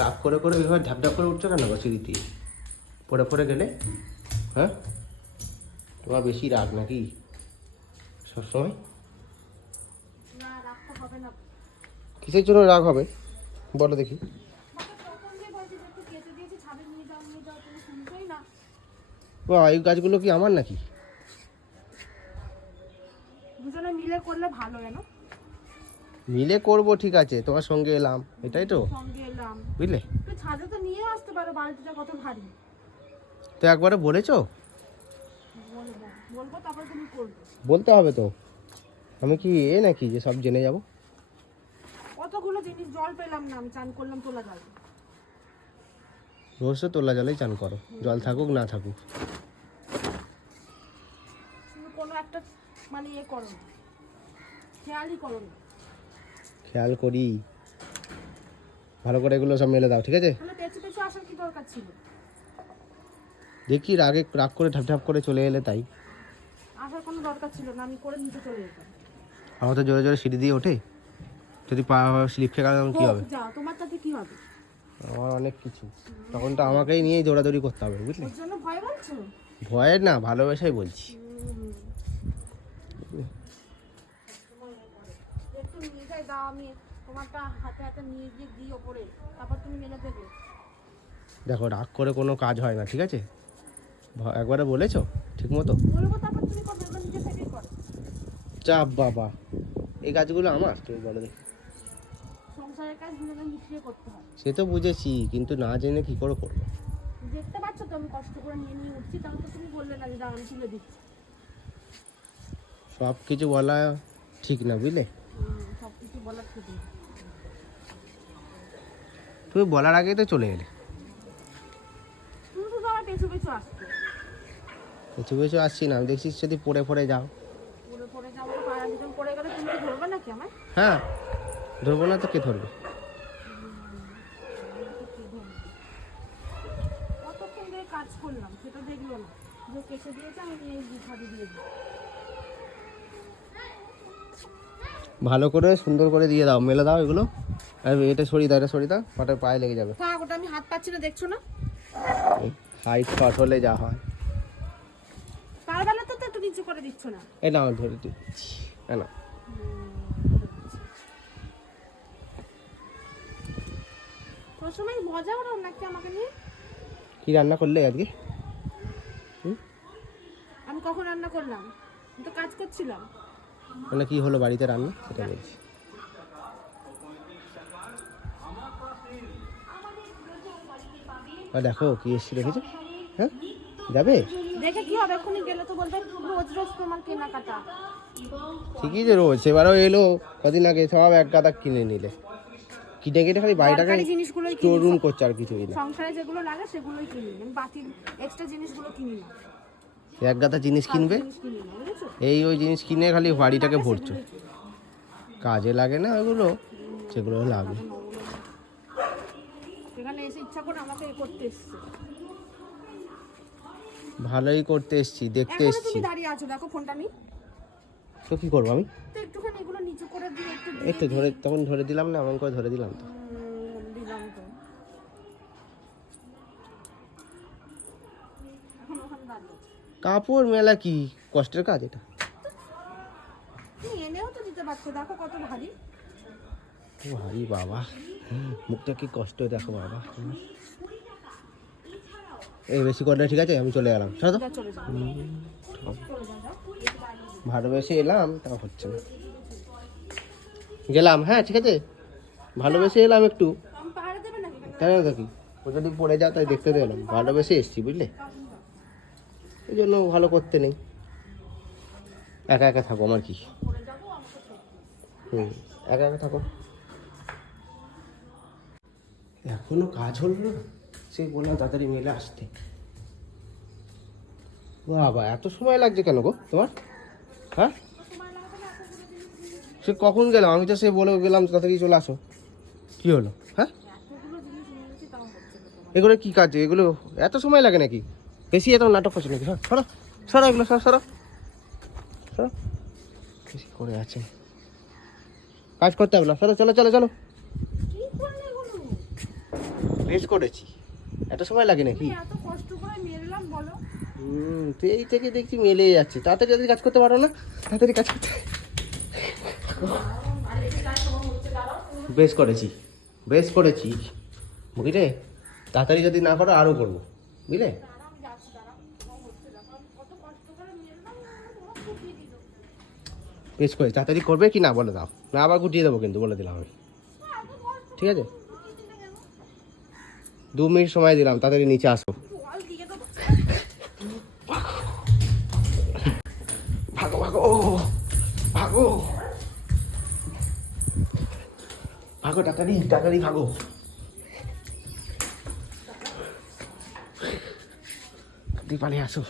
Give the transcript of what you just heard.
রাগ করে করে ওইভাবে ঢাপ ঢাপ করে উঠছো কেন সিঁড়ি দিয়ে? পড়ে পড়ে গেলে? হ্যাঁ? তোমার বেশি রাগ নাকি? সবসময়? কিসের জন্য রাগ হবে? বলো দেখি। বা এই গাছগুলো কি আমার নাকি? দুজনে মিলে করলে ভালো জানো মিলে করব ঠিক আছে। তোমার সঙ্গে এলাম। এটাই তো? সঙ্গে এলাম। বুঝলে? ছাদে তো নিয়ে আসতে পারো বালতিটা কত ভারী। তো একবারে বলেছ? বলব বলব তারপর তুমি করবে। বলতে হবে তো। আমি কি এ নাকি যে সব জেনে যাব? কতগুলো জিনিস জল পেলাম না আমি চান করলাম তোলা জল। রোজ তো তোলা জলেই চান করো জল থাকুক না থাকুক। কোনো একটা মানে ইয়ে করো না খেয়ালই করো না। খেয়াল করি। ভালো করে এগুলো সব মেলে দাও ঠিক আছে? দেখি রাগে রাগ করে ঠাপ ঠাপ করে চলে এলে তাই। আসার কোনো দরকার ছিল না আমি করে নিতে চলে যেতাম। আমার তো জোরে জোরে সিঁড়ি দিয়ে ওঠে। যদি পা স্লিপ খেয়ে গেল কী হবে? যাও তোমার তাতে কি হবে? আমার অনেক কিছু। তখন তো আমাকেই নিয়েই দৌড়াদৌড়ি করতে হবে বুঝলি? ভয় বলছো? ভয়ের না ভালোবাসাই বলছি। নিয়ে যাই দাও আমি তোমারটা হাতে হাতে নিয়ে গিয়ে দিই ওপরে। তারপর তুমি মেলে দেবে। দেখো রাগ করে কোনো কাজ হয় না ঠিক আছে? একবারে বলেছ ঠিক মতো? তুমি চাপ বাবা এই কাজগুলো আমার তুমি বলো দেখি। সে তো বুঝেছি কিন্তু না জেনে কি করে করব? দেখতে পাচ্ছ তো আমি কষ্ট করে নিয়ে নিয়ে উঠছি তাহলে তো তুমি বললে না যে দাঁড়ান তুলে দিচ্ছি। সব কিছু বলা ঠিক না বুঝলে? তুমি বলার আগেই তো চলে এলে পেছু পেছু কিছু কিছু আসছি না আমি দেখছি যদি পড়ে পড়ে যাও। হ্যাঁ ধরবো না তো কে ধরবে? কাজ করলাম সেটা দেখল না। যে কেসে দিয়েছে আমি ছাদে দিয়ে দিই ভালো করে সুন্দর করে দিয়ে দাও মেলে দাও এগুলো। এটা সরিয়ে দাও এটা সরিয়ে দাও পাটের পায়ে লেগে যাবে। থাক ওটা আমি হাত পাচ্ছি না দেখছ না? হাইট শর্ট হলে যা হয়। তার বেলা তো একটু নিচু করে দিচ্ছ না? এই না আমার ধরে দিচ্ছি। নাও। তোর সময় মজা ওরা নাকি আমাকে নিয়ে? কি রান্না করলে আজকে? আমি কখন রান্না করলাম? তো কাজ করছিলাম। মানে কি হলো বাড়িতে রান্না? সেটা বলছি। দেখো কি এসছি দেখেছ? হ্যাঁ? যাবে? দেখে কি হবে? এক্ষুনি গেলে তো বলবে রোজ রোজ তোমার কেনাকাটা। ঠিকই যে রোজ সেবারও এলো। কদিন আগে সব এক গাদা কিনে নিলে। কিনে কেটে খালি বাড়িটাকে দরকারি জিনিসগুলোই স্টোর রুম করছে আর কিছুই না। সংসারে যেগুলো লাগে সেগুলোই কিনি। বাকি এক্সট্রা জিনিসগুলো কিনি। না এক গাদা জিনিস কিনবে? এই ওই জিনিস কিনে খালি বাড়িটাকে ভরছো। কাজে লাগে না ওগুলো সেগুলো লাগে। ভালোই করতে এসছি দেখতে এসছি। তো কি করব আমি? একটু ধরে তখন ধরে দিলাম না এমন করে ধরে দিলাম তো উম, দিলাম তো এখন ওখানে দাঁড়িয়ে আছো। কাপড় মেলা কি কষ্টের কাজ এটা? এনেও তো দিতে পারছ দেখো কত ভারী। বাবা। মুখটা কি কষ্ট দেখো বাবা। এই বেশি করলে ঠিক আছে? আমি চলে গেলাম। চলো তো ভালোবেসে এলাম তা হচ্ছে না। গেলাম হ্যাঁ ঠিক আছে? ভালোবেসে এলাম একটু। নাকি? তাই না দেখি? ও যদি পড়ে যাও তাই দেখতে এলাম। ভালোবেসে এসছি বুঝলে? এই জন্য ভালো করতে নেই। একা একা থাকো আমার কি। হুম একা একা থাকো। এখনও কাজ হলো না? সেই বললাম তাড়াতাড়ি মেলে আসতে। বাবা এত সময় লাগছে কেন গো তোমার? হ্যাঁ? সে কখন গেলাম? আমি তো সে বলে গেলাম তাড়াতাড়ি চলে আসো। কি হলো? হ্যাঁ? এগুলো কি কাজ? এগুলো এত সময় লাগে নাকি? বেশি এত নাটক করছে নাকি? হ্যাঁ সরো সরো এগুলো সরো সরো। সরো। বেশি করে আছে। কাজ করতে হবে না। চলো চলো চলো চলো। বেশ করেছি। এত সময় লাগে নাকি? হুম তো এই থেকে দেখছি মিলে যাচ্ছে। তাড়াতাড়ি তাড়াতাড়ি কাজ করতে পারো না? তাড়াতাড়ি কাজ করতে। বেশ করেছি। বেশ করেছি। বুঝলে? তাড়াতাড়ি যদি না করো আরও করব। বুঝলে দাঁড়াও আমি যাচ্ছি দাঁড়াও আমার কষ্ট করে তাড়াতাড়ি করবে কি না বলে দাও। না আবার গুটিয়ে দেবো কিন্তু বলে দিলাম আমি। ঠিক আছে? দু মিনিট সময় দিলাম তাড়াতাড়ি নিচে আসো। ভাগো ভাগো ভাগো। ভাগো টাকারি টাকারি ভাগো। পালিয়ে আসো।